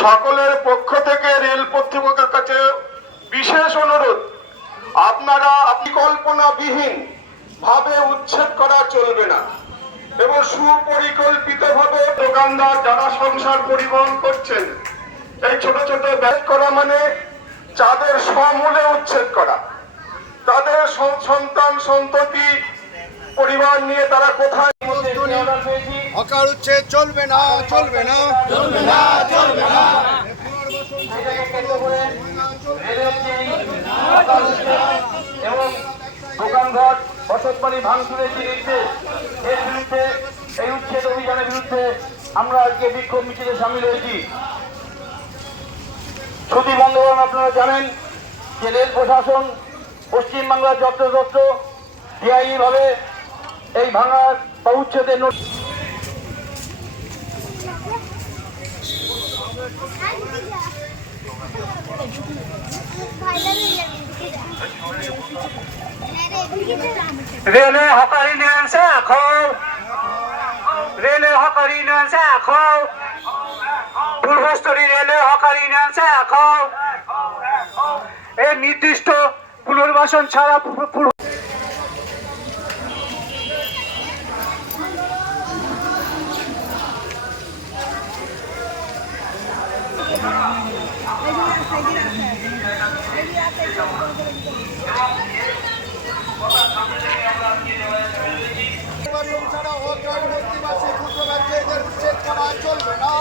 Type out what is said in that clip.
সকলের পক্ষ থেকে রেল কর্তৃপক্ষের কাছে বিশেষ অনুরোধ, আপনারা পরিকল্পনাবিহীন ভাবে উচ্ছেদ করা চলবে না এবং সুপরিকল্পিতভাবে দোকানদার যারা সংসার পরিবহন করছেন, এই ছোট ছোট ব্যাগ করা মানে যাদের সমূলে উচ্ছেদ করা, তাদের সন্তান সন্ততি পরিবার নিয়ে তারা কোথায় হকার উচ্ছেদ চলবে না, চলবে না, চলবে না, চলবে না। এবং দোকানঘর বসতবাড়ি ভাঙচুরের যে নির্দেশ, এর বিরুদ্ধে এই উচ্ছেদ অভিযানের বিরুদ্ধে আমরা আজকে বিক্ষোভ মিছিলে সামিল হয়েছি। শ্রুতি বন্ধুগণ, আপনারা জানেন যে রেল প্রশাসন পশ্চিমবাংলার যত্রতত্র বেআইনি ভাবে এই ভাঙার বা উচ্ছেদের নোটিশ রেলে হকার ইউনিয়ন রেলে হকার ইউনিয়ন পূর্বস্তরী রেলে হকার ইউনিয়ন এর নির্দিষ্ট পুনর্বাসন ছাড়া ছাড়া হকার মুক্তি মাসে ক্ষুদ্র ব্যবসায়ীদের উচ্ছেদ করা চলবে না।